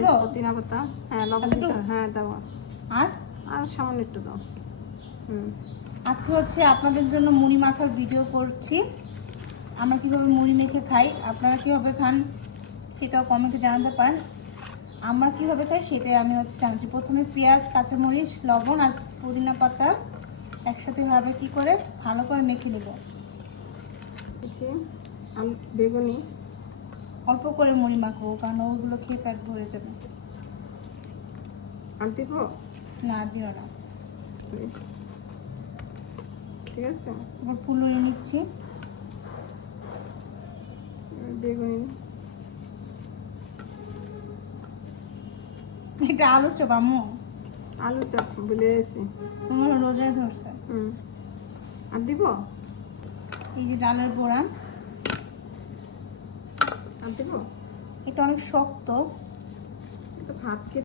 দিব পুদিনা পাতা, হ্যাঁ লবণ এতটুকু? দিতে, হ্যাঁ দাও। আর আর সামান্য একটু দাও। আজকে হচ্ছে আপনাদের জন্য মুড়ি মাখার ভিডিও করছি। আমরা কীভাবে মুড়ি মেখে খাই, আপনারা কীভাবে খান সেটাও কমেন্টে জানাতে পারেন। আমরা কীভাবে খাই সেটাই আমি হচ্ছে জানছি। প্রথমে পেঁয়াজ, কাঁচামরিচ, লবণ আর পুদিনা পাতা একসাথে ভাবে কি করে ভালো করে মেখে নেব। আলু বেগুনি অল্প করে মুড়ি মাখবো, কারণ ওগুলো খেয়ে পেট ভরে যাবে। আর দিব না আর দিও না। ঠিক আছে, এবার ফুলুরি নিচ্ছি। বেগুনি এটা আলুর চপ আম্মু, আলু চপ বলে এসেছি। তোমার রোজায় ধরছে। আর দিব, এই যে ডালের বড়া, আর দিব। এটা অনেক শক্ত। এটা ভাত খেতে